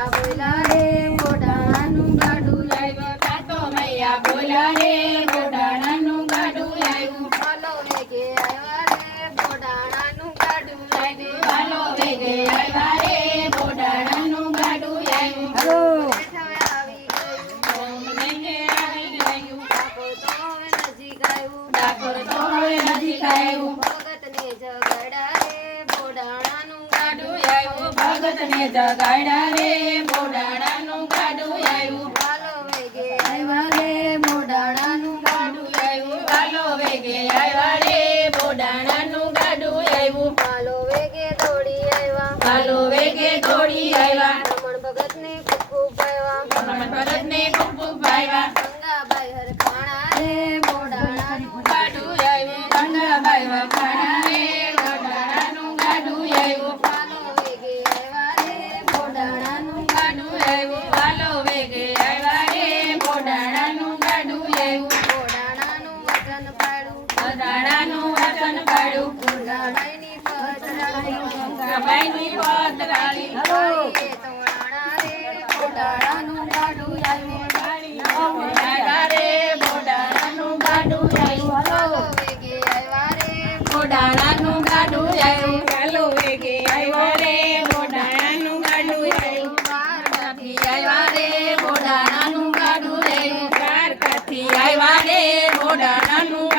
મૈયા બોલા રે ગાડું મૈયા રે ગોડાણાનું ગાડું લાવ્યું. હાલો વેગે આવ્યા રે ગાડું આવ્યું હાલો વેગે આવ્યા રે ગોડાણાનું ગાડું હાલો. ડાકોર તો હવે નજીક આવ્યું ડાકોર તો હવે નજીક આવ્યું ભગતને જગાડ્યા રે મોઢાણાનું આવ્યું ભગતને જગાડ્યા રે ગોડાણાનું ગાડું આવ્યું હાલો વેગે આવ્યા રે. ગાડું આવ્યું હાલો વેગે આવ્યા રે ગાડું આવ્યું હાલો વેગે દોડી આવ્યા. હાલો વેગે દોડી આવ્યા. રમણ ભગતને ખૂબ ખૂબ આવ્યા. રમણ ખૂબ આવ્યા. પાડું કુંડાળાની પતરાળી કુંડાળાની પતરાળી હરે તોડાણા રે બોડાળાનું ગાડું આવ્યું ગાડી બોડાળા રે બોડાળાનું ગાડું આવ્યું હલો વેગે આવ્યા રે. બોડાળાનું ગાડું આવ્યું ચાલો વેગે આવ્યા રે. બોડાળાનું ગાડું આવ્યું મારથી આવ્યા રે. બોડાળાનું ગાડું આવ્યું કારથી આવ્યા રે. બોડાળાનું